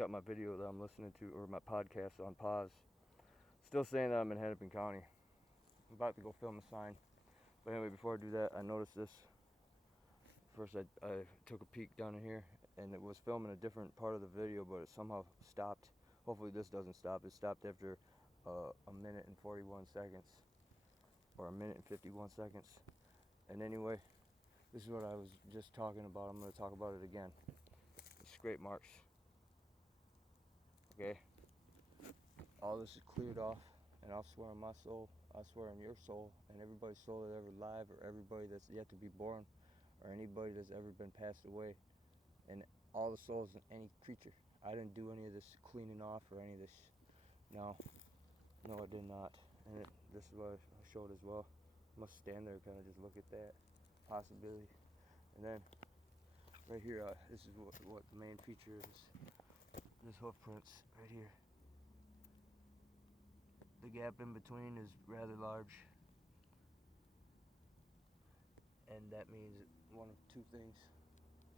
got my video that I'm listening to, or my podcast on pause. Still saying that I'm in Hennepin County. I'm about to go film a sign. But anyway, before I do that, I noticed this. First, I took a peek down in here, and it was filming a different part of the video, but it somehow stopped. Hopefully this doesn't stop. It stopped after a minute and 41 seconds, or a minute and 51 seconds. And anyway, this is what I was just talking about. I'm going to talk about it again. Scrape marks. Okay? All this is cleared off, and I'll swear on my soul, I swear on your soul, and everybody's soul that's ever alive, or everybody that's yet to be born, or anybody that's ever been passed away, and all the souls in any creature. I didn't do any of this cleaning off or any of this. No, I did not. And this is what I showed as well. I must stand there and kind of just look at that possibility. And then right here, this is what the main feature is. This hoof prints right here. The gap in between is rather large, and that means one of two things: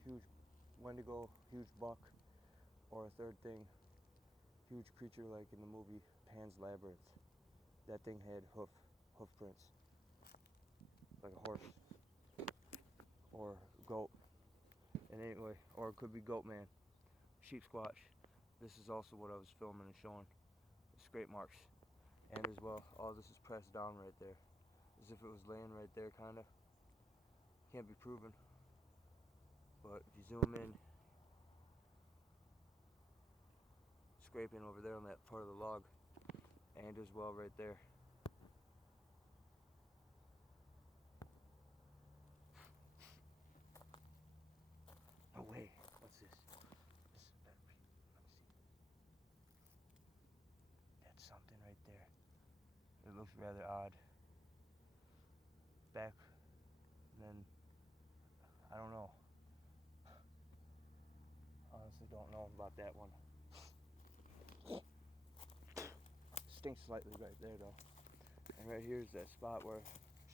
huge Wendigo, huge buck, or a third thing, huge creature like in the movie Pan's Labyrinth. That thing had hoof prints, like a horse or goat. And anyway, or it could be goat man, sheep squatch. This is also what I was filming and showing, the scrape marks. And as well, all this is pressed down right there, as if it was laying right there, kinda. Can't be proven, but if you zoom in, scraping over there on that part of the log, and as well right there. No way. What's this? This is better. Let me see. That's something right there. It looks rather odd. Back then, I don't know. Honestly, don't know about that one. Stinks slightly right there though. And right here is that spot where I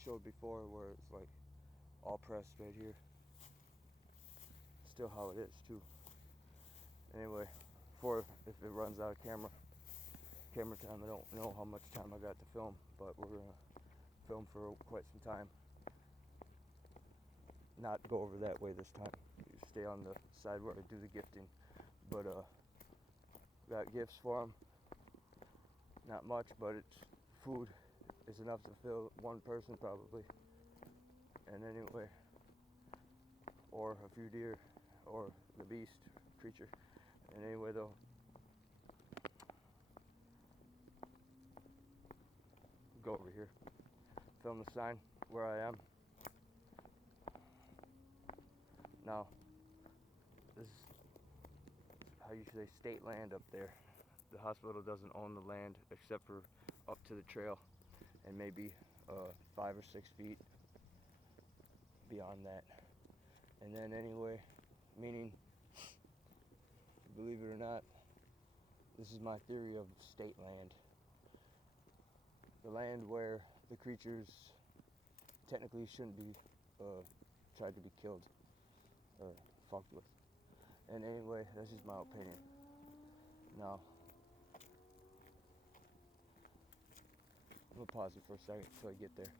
showed before, where it's like all pressed right here. Still how it is too. Anyway, if it runs out of camera time, I don't know how much time I got to film, but we're gonna film for quite some time. Not go over that way this time. Stay on the side where I do the gifting. But got gifts for them. Not much, but it's food is enough to fill one person probably. And anyway, or a few deer, or the beast creature. And anyway though, go over here, film the sign where I am. Now, this is how you say state land up there. The hospital doesn't own the land except for up to the trail, and maybe 5 or 6 feet beyond that. And then anyway, meaning, believe it or not, this is my theory of state land. The land where the creatures technically shouldn't be tried to be killed or fucked with. And anyway, that's just my opinion. Now, I'm gonna pause it for a second until I get there.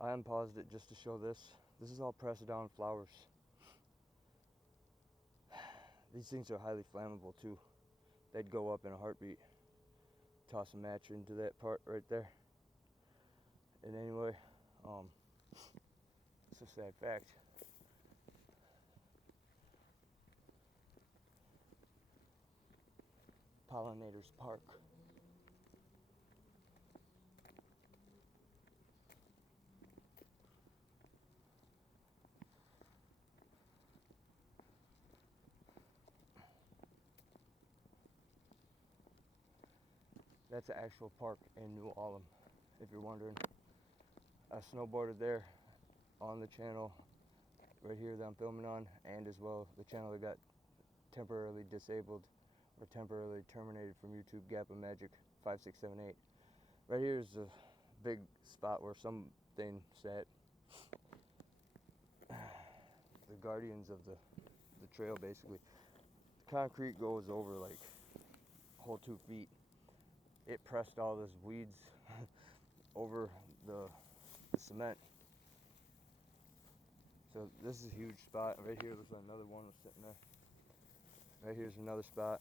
I unpaused it just to show this. This is all pressed down flowers. These things are highly flammable too. They'd go up in a heartbeat. Toss a match into that part right there. And anyway, it's a sad fact. Pollinators Park. That's an actual park in New Ulm, if you're wondering. I snowboarded there on the channel right here that I'm filming on, and as well the channel that got temporarily disabled or temporarily terminated from YouTube, GappaMagix 5678. Right here is a big spot where something sat. The guardians of the trail, basically. concrete goes over like a whole 2 feet. It pressed all this weeds over the cement. So this is a huge spot. Right here looks like another one was sitting there. Right here's another spot.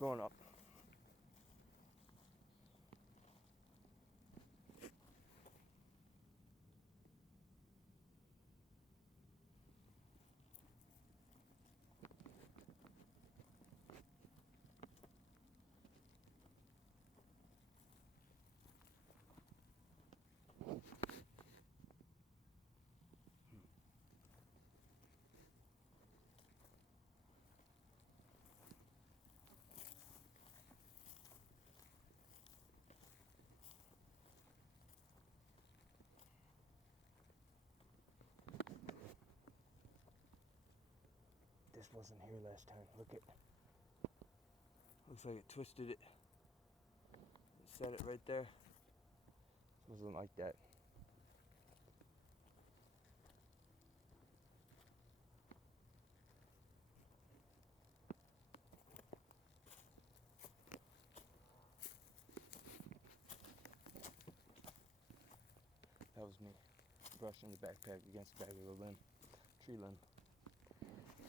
Going up. This wasn't here last time. Look at. Looks like it twisted it. It set it right there. It wasn't like that. That was me brushing the backpack against the back of the limb, tree limb.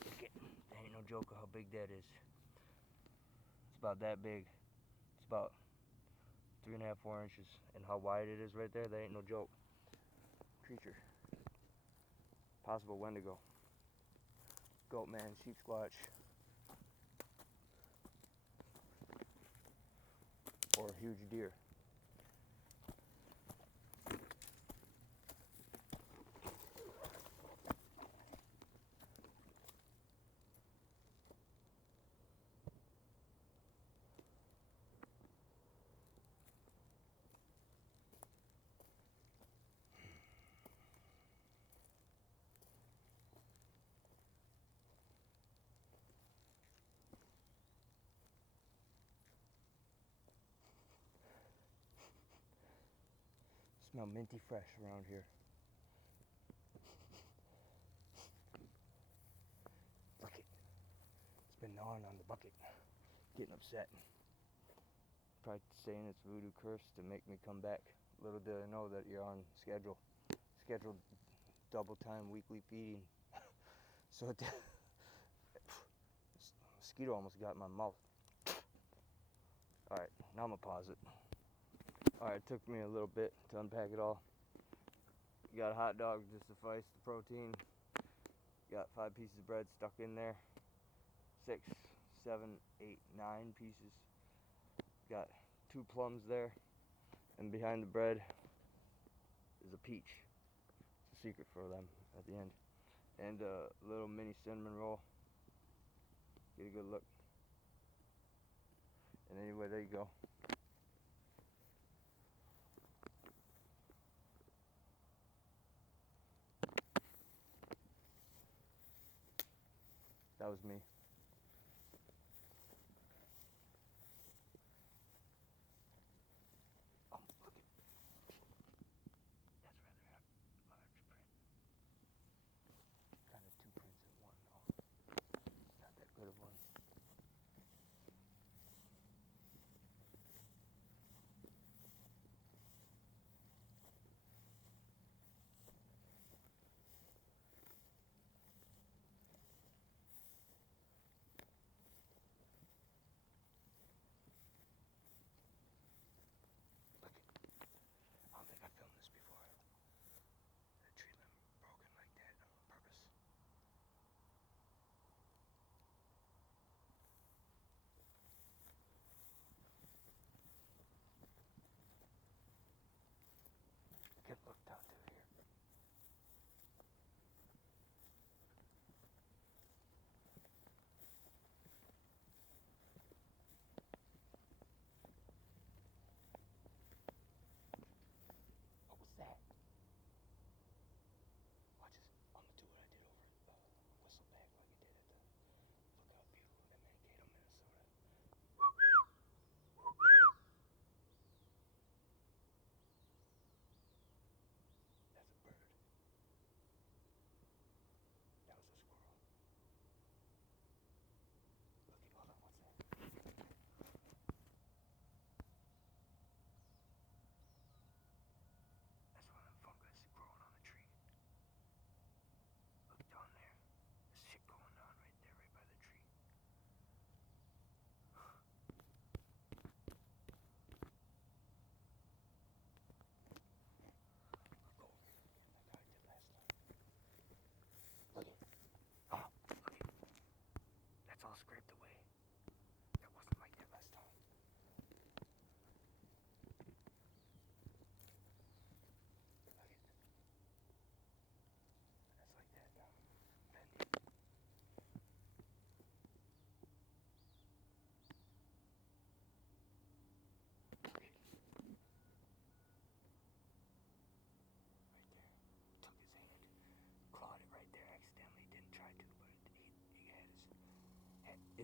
Look it. There ain't no joke of how big that is. It's about that big. It's about 3.5, 4 inches. And how wide it is right there, that ain't no joke. Creature. Possible Wendigo. Goat man, sheep squatch. Or a huge deer. Smell minty fresh around here. Look it. It's been gnawing on the bucket. Getting upset. Probably saying it's voodoo curse to make me come back. Little did I know that you're on schedule. Scheduled double time weekly feeding. So it mosquito almost got in my mouth. Alright, now I'm gonna pause it. Alright, it took me a little bit to unpack it all. You got a hot dog to suffice the protein. Got 5 pieces of bread stuck in there. 6, 7, 8, 9 pieces. Got 2 plums there. And behind the bread is a peach. It's a secret for them at the end. And a little mini cinnamon roll. Get a good look. And anyway, there you go. That was me. Oh, look at. That's rather large print. Kind of 2 prints in one, though. Not that good of one.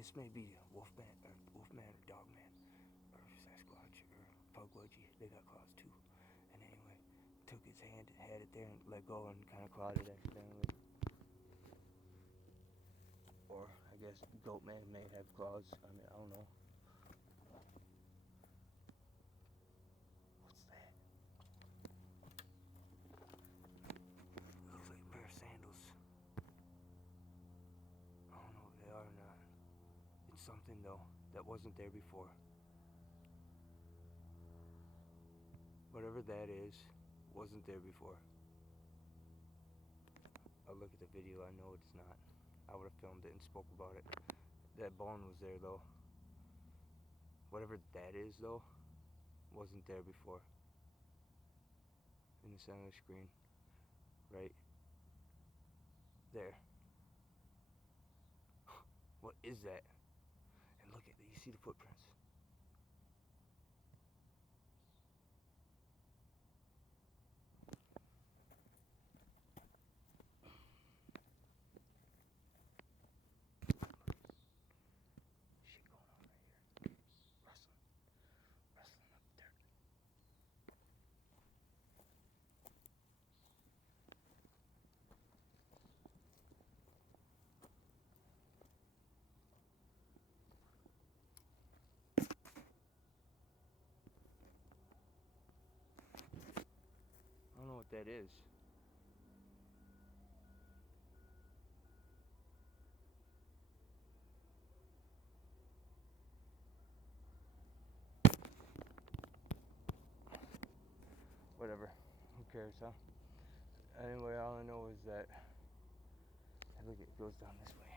this may be Wolfman or Dogman or Sasquatch or Pugwudgie. They got claws too. And anyway, took his hand, had it there, and let go, and kind of clawed it accidentally. Or I guess Goatman may have claws. I mean, I don't know. What's that? It looks like a pair of sandals. I don't know if they are or not. It's something though that wasn't there before. Whatever that is, wasn't there before. I'll look at the video, I know it's not. I would have filmed it and spoke about it. That bone was there though. Whatever that is though, wasn't there before. In the center of the screen. Right there. What is that? And look at it, you see the footprints. I don't know what that is. Whatever. Who cares, huh? Anyway, all I know is that look, it goes down this way.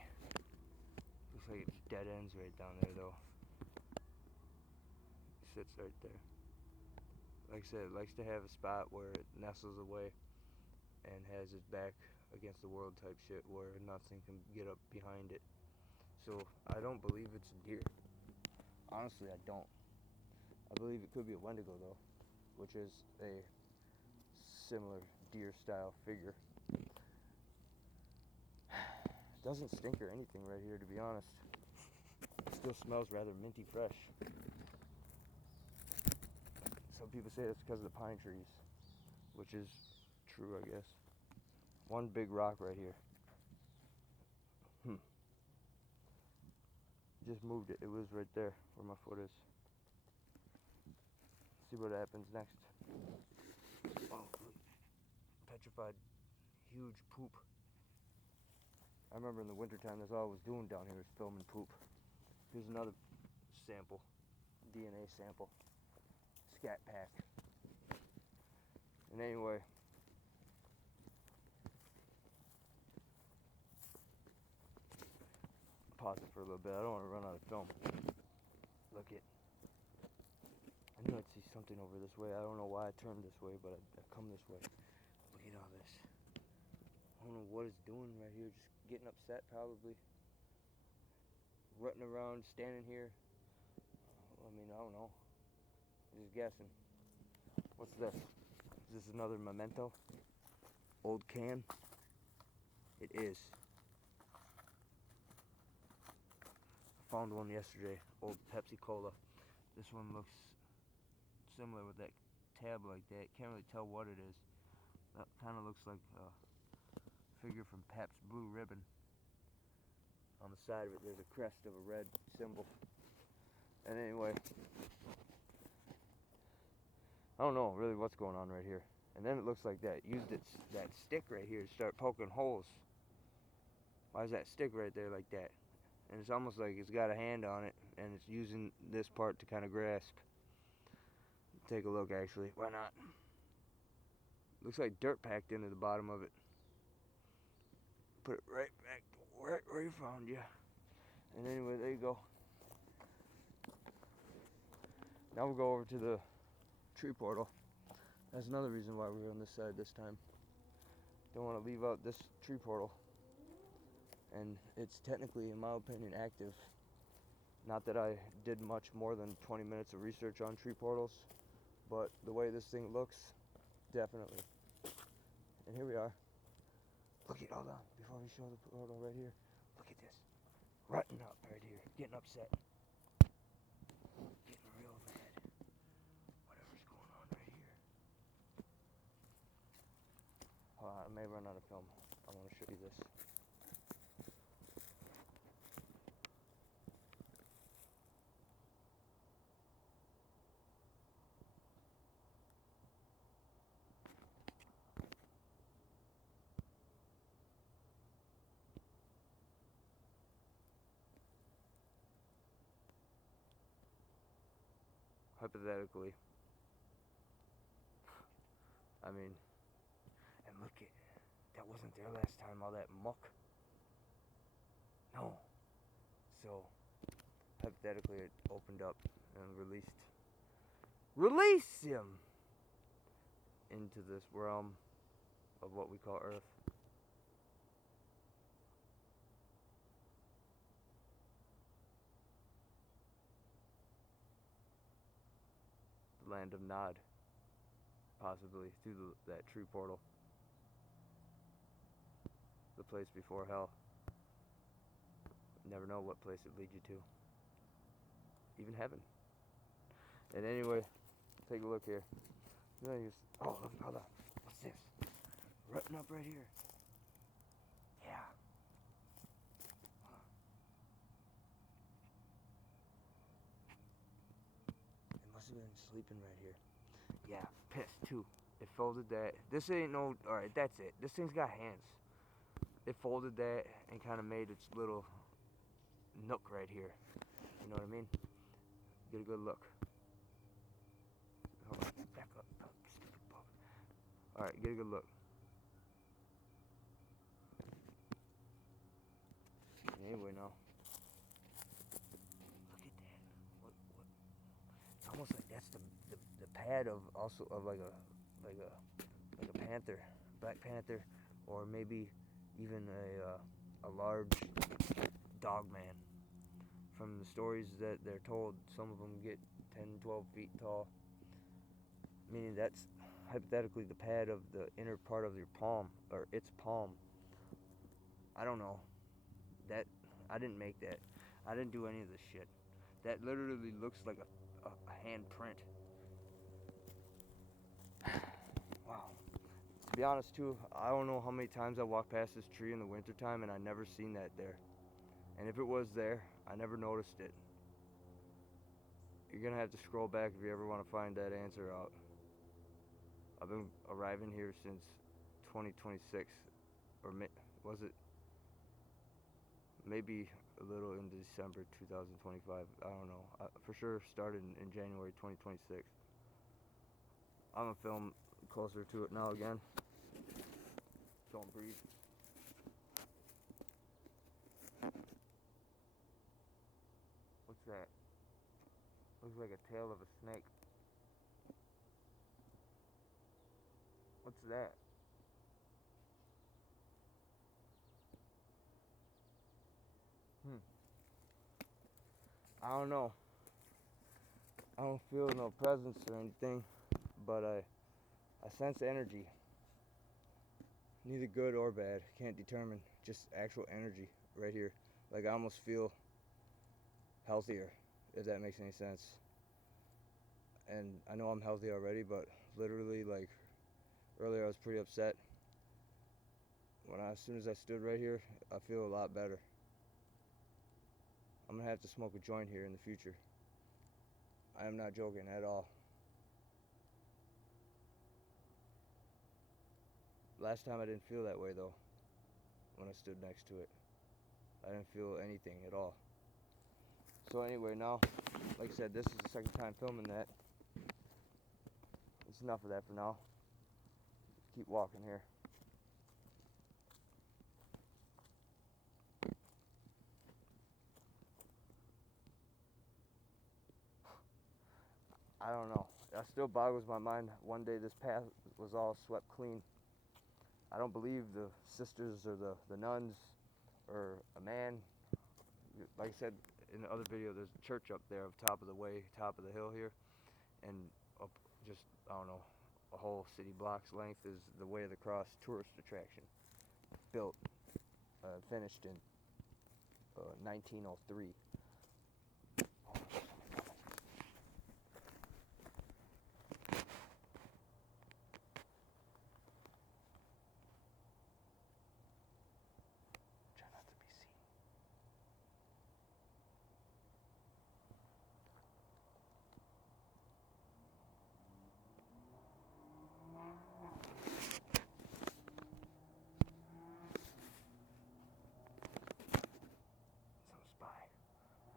Looks like it's dead ends right down there though. It sits right there. Like I said, it likes to have a spot where it nestles away and has its back against the world type shit where nothing can get up behind it. So I don't believe it's a deer. Honestly, I don't. I believe it could be a Wendigo though, which is a similar deer style figure. Doesn't stink or anything right here, to be honest. It still smells rather minty fresh. Some people say it's because of the pine trees, which is true, I guess. One big rock right here. Just moved it. It was right there where my foot is. See what happens next. Oh, petrified, huge poop. I remember in the wintertime, that's all I was doing down here was filming poop. Here's another sample, DNA sample, scat pack. And anyway, pause it for a little bit. I don't want to run out of film. Look it. I knew I'd see something over this way. I don't know why I turned this way, but I come this way. Look at all this. I don't know what it's doing right here. Just getting upset, probably. Rutting around, standing here. I mean, I don't know. I'm just guessing. What's this? Is this another memento? Old can? It is. I found one yesterday. Old Pepsi Cola. This one looks similar with that tab like that. Can't really tell what it is. That kind of looks like a figure from Pabst Blue Ribbon. On the side of it, there's a crest of a red symbol. And anyway, I don't know really what's going on right here. And then it looks like that used that stick right here to start poking holes. Why is that stick right there like that? And it's almost like it's got a hand on it, and it's using this part to kind of grasp. Take a look, actually. Why not? Looks like dirt packed into the bottom of it. Put it right back to where you found you. And anyway, there you go. Now we'll go over to the tree portal. That's another reason why we're on this side this time. Don't want to leave out this tree portal. And it's technically, in my opinion, active. Not that I did much more than 20 minutes of research on tree portals, but the way this thing looks, definitely. And here we are. Look at, hold on, before we show the portal right here. Look at this. rutting up right here, getting upset, getting real mad. Whatever's going on right here. Hold on, I may run out of film. I want to show you this. Hypothetically, I mean, and look at, that wasn't there last time, all that muck. No. So, hypothetically, it opened up and release him into this realm of what we call Earth. The land of Nod, possibly, through that tree portal. The place before hell. You never know what place it leads you to. Even heaven. And anyway, take a look here. Oh, look, hold on. What's this? Rutting up right here. Yeah. It must have been sleeping right here. Yeah, pissed too. It folded that. This ain't no. Alright, that's it. This thing's got hands. It folded that and kind of made its little nook right here. You know what I mean? Get a good look. Hold on, back up. Oh, stupid bug. Alright, get a good look. Anyway, now. Look at that. What? It's almost like that's the pad of also of like a panther, black panther, or maybe even a large dog man. From the stories that they're told, some of them get 10, 12 feet tall. Meaning that's hypothetically the pad of the inner part of your palm, or its palm. I don't know. That, I didn't make that. I didn't do any of this shit. That literally looks like a hand print. Wow. To be honest too, I don't know how many times I walked past this tree in the wintertime and I never seen that there. And if it was there, I never noticed it. You're gonna have to scroll back if you ever want to find that answer out. I've been arriving here since 2026, or was it maybe a little in December 2025? I don't know. For sure started in January 2026. I'm gonna film closer to it now again. Don't breathe. What's that? Looks like a tail of a snake. What's that? I don't know. I don't feel no presence or anything, but I sense energy. Neither good or bad. Can't determine. Just actual energy right here. Like I almost feel healthier, if that makes any sense. And I know I'm healthy already, but literally, like earlier, I was pretty upset. As soon as I stood right here, I feel a lot better. I'm gonna have to smoke a joint here in the future. I am not joking at all. Last time I didn't feel that way though, when I stood next to it. I didn't feel anything at all. So anyway, now, like I said, this is the second time filming that. It's enough of that for now. Keep walking here. I don't know. That still boggles my mind. One day this path was all swept clean. I don't believe the sisters or the nuns or a man. Like I said in the other video, there's a church up there, top of the way, top of the hill here, and up just, I don't know, a whole city block's length is the Way of the Cross tourist attraction, built, finished in 1903. Try not to be seen. Some spy.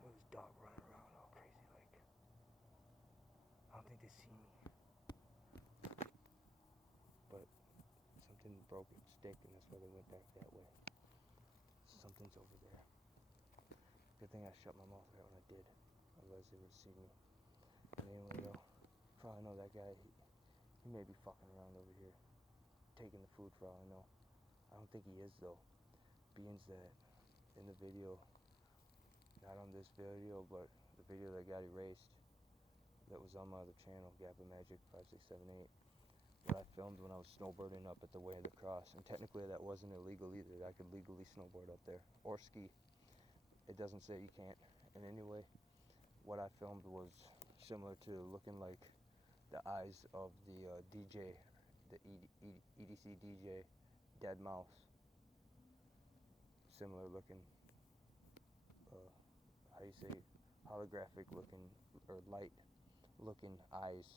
With his dog running around all crazy like. I don't think they see me. But something broke its stick and that's why they went back that way. Something's over there. Good thing I shut my mouth right when I did. Otherwise they would see me. And anyway though, probably know that guy, he may be fucking around over here. Taking the food for all I know. I don't think he is though. Being that in the video, not on this video, but the video that got erased, that was on my other channel, GappaMagix 5678. What I filmed when I was snowboarding up at the Way of the Cross. And technically that wasn't illegal either. I could legally snowboard up there. Or ski. It doesn't say you can't. And anyway, what I filmed was similar to looking like the eyes of the DJ, the EDC DJ, Dead Mouse. Similar looking, how you say, holographic looking, or light looking eyes.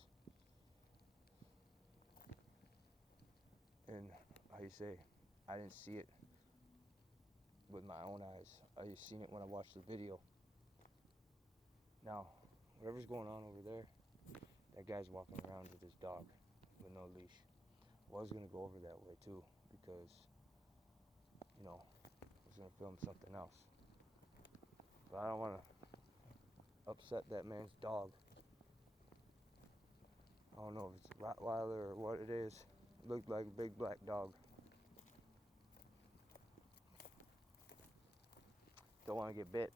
And how you say, I didn't see it with my own eyes. I just seen it when I watched the video. Now, whatever's going on over there, that guy's walking around with his dog with no leash. I was gonna go over that way too because, you know, I was gonna film something else. But I don't wanna upset that man's dog. I don't know if it's Rottweiler or what it is. It looked like a big black dog. Don't want to get bit.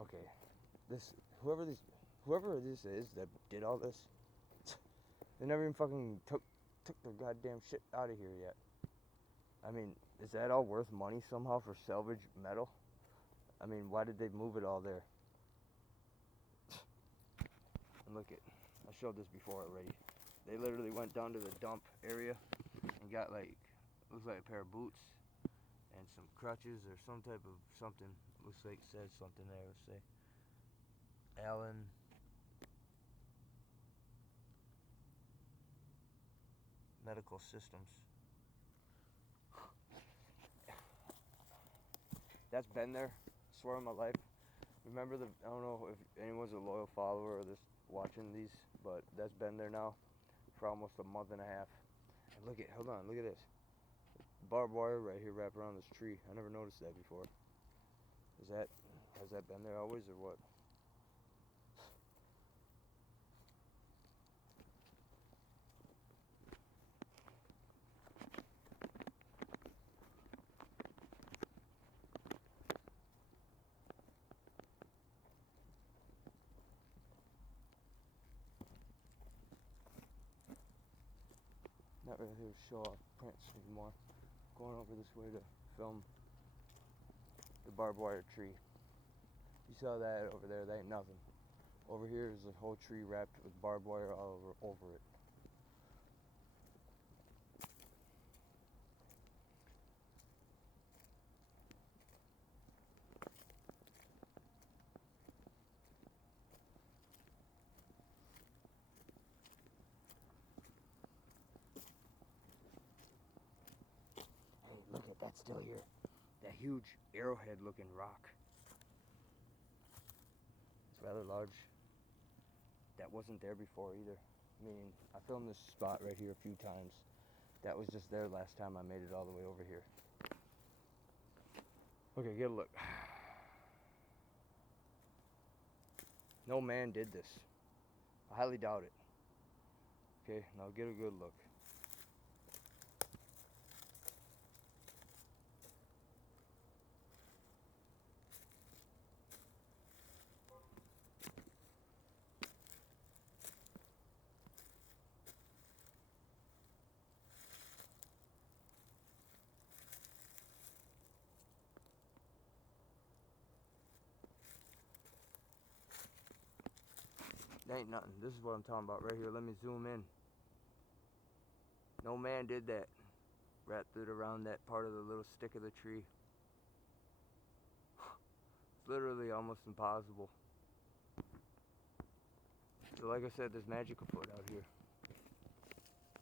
Okay, whoever this is that did all this, they never even fucking took their goddamn shit out of here yet. I mean, is that all worth money somehow for salvage metal? I mean, why did they move it all there? And look I showed this before already. They literally went down to the dump area and got like, looks like a pair of boots and some crutches or some type of something. Looks like it says something there. Let's say Allen Medical Systems. That's been there, I swear on my life. Remember I don't know if anyone's a loyal follower or this watching these, but that's been there now for almost a month and a half. And hold on, look at this. Barbed wire right here wrapped around this tree. I never noticed that before. Has that been there always or what? Not really here to show off prints anymore. Going over this way to film the barbed wire tree. You saw that over there, that ain't nothing. Over here is a whole tree wrapped with barbed wire all over it. Hey, look at that still here. That huge arrowhead looking rock. It's rather large. That wasn't there before either. Meaning, I filmed this spot right here a few times. That was just there last time I made it all the way over here. Okay, get a look. No man did this. I highly doubt it. Okay, now get a good look. That ain't nothing. This is what I'm talking about right here. Let me zoom in. No man did that. Wrapped it around that part of the little stick of the tree. It's literally almost impossible. So like I said, there's magic afoot out here.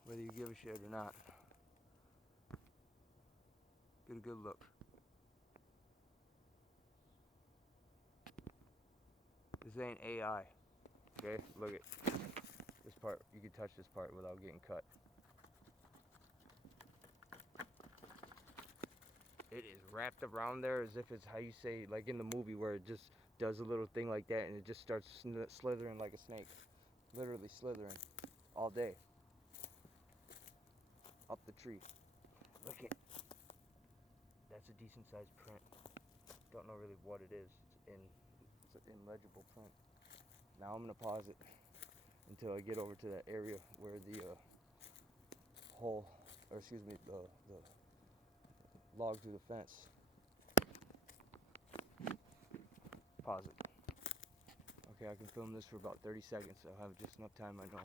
Whether you give a shit or not. Get a good look. This ain't AI. Okay, look at this part. You can touch this part without getting cut. It is wrapped around there as if it's how you say, like in the movie where it just does a little thing like that and it just starts slithering like a snake. Literally slithering all day. Up the tree. Look at. That's a decent sized print. Don't know really what it is. It's an illegible print. Now I'm gonna pause it until I get over to that area where the hole, or excuse me, the log through the fence. Pause it. Okay, I can film this for about 30 seconds. I'll have just enough time, I know.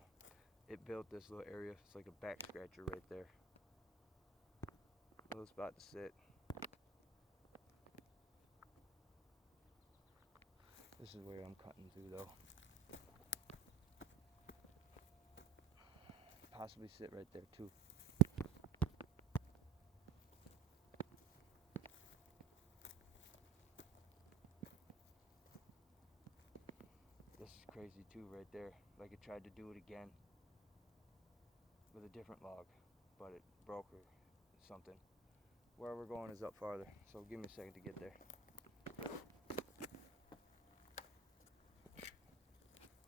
It built this little area. It's like a back scratcher right there. Little spot to sit. This is where I'm cutting through though. Possibly sit right there too. This is crazy too right there. Like it tried to do it again with a different log, but it broke or something. Where we're going is up farther, so give me a second to get there.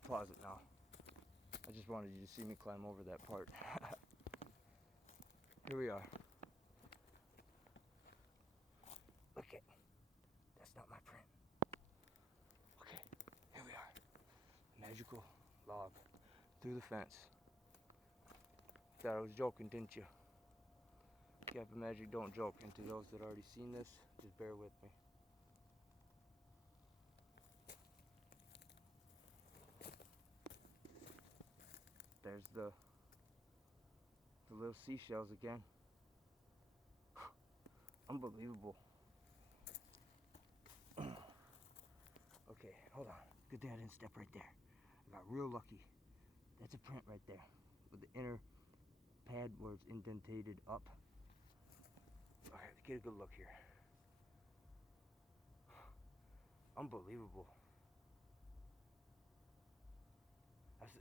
Pause it now. I just wanted you to see me climb over that part. Here we are. Look it. That's not my print. Okay, here we are. Magical log through the fence. Thought I was joking, didn't you? GappaMagix don't joke, and to those that already seen this, just bear with me. There's the little seashells again. Unbelievable. Okay, hold on. Good thing I didn't step right there. I got real lucky. That's a print right there with the inner pad where it's indentated up. Alright, get a good look here. Unbelievable.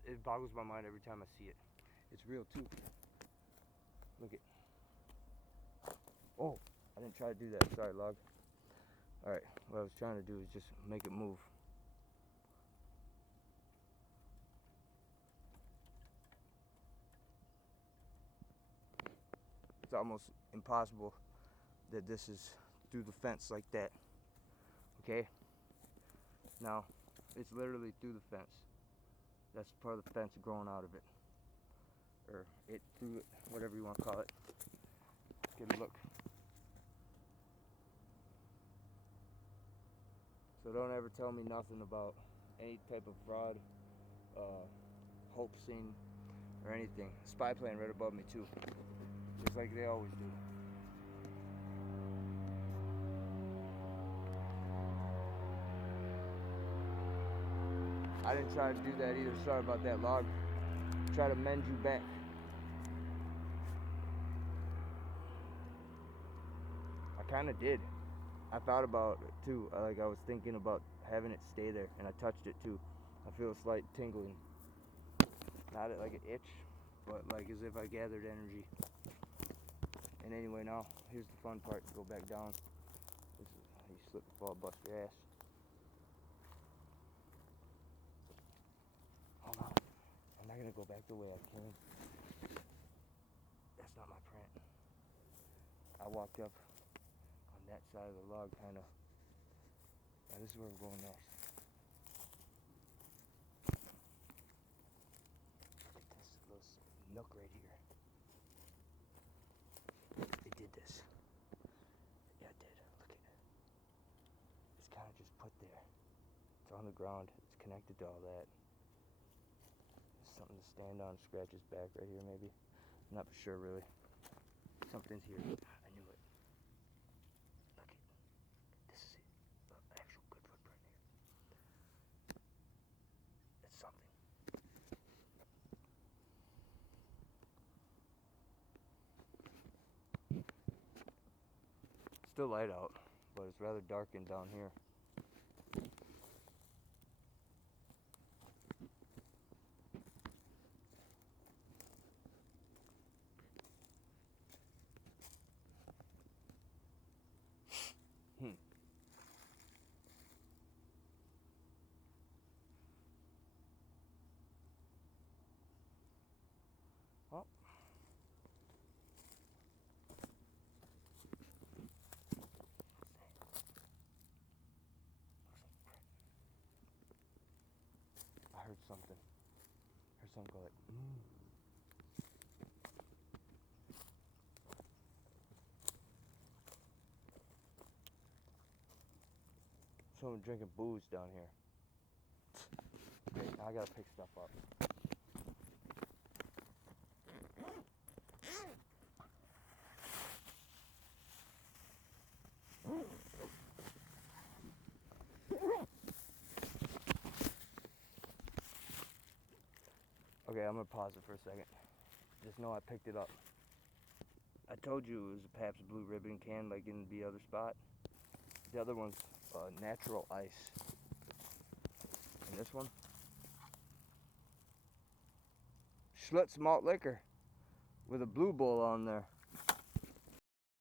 It boggles my mind every time I see it. It's real too. Look it. Oh, I didn't try to do that. Sorry, log. Alright, what I was trying to do is just make it move. It's almost impossible that this is through the fence like that. Okay? Now, it's literally through the fence. That's part of the fence growing out of it. Or it through it, whatever you want to call it. Give a look. So don't ever tell me nothing about any type of fraud, hoaxing, or anything. Spy plane right above me too. Just like they always do. I didn't try to do that either. Sorry about that, log. Try to mend you back. I kind of did. I thought about it too. Like I was thinking about having it stay there, and I touched it too. I feel a slight tingling. Not like an itch, but like as if I gathered energy. And anyway, now here's the fun part. Go back down. This is how you slip and fall, bust your ass. Hold on. I'm not gonna go back the way I came. That's not my print. I walked up on that side of the log, kind of. Now this is where we're going next. This little nook right here. It did this. Yeah, it did. Look at it. It's kind of just put there. It's on the ground. It's connected to all that. something to stand on, scratch his back right here maybe. I'm not for sure really. Something's here. I knew it. Look it. This is it. Actual good footprint here. It's something. Still light out, but it's rather darkened down here. Oh. I heard something. I heard something go like, Someone drinking booze down here. Okay, now I gotta pick stuff up. Okay, I'm gonna pause it for a second. Just know I picked it up. I told you it was a Pabst Blue Ribbon can like in the other spot. The other one's natural ice. And this one, Schlitz malt liquor with a Blue Bull on there.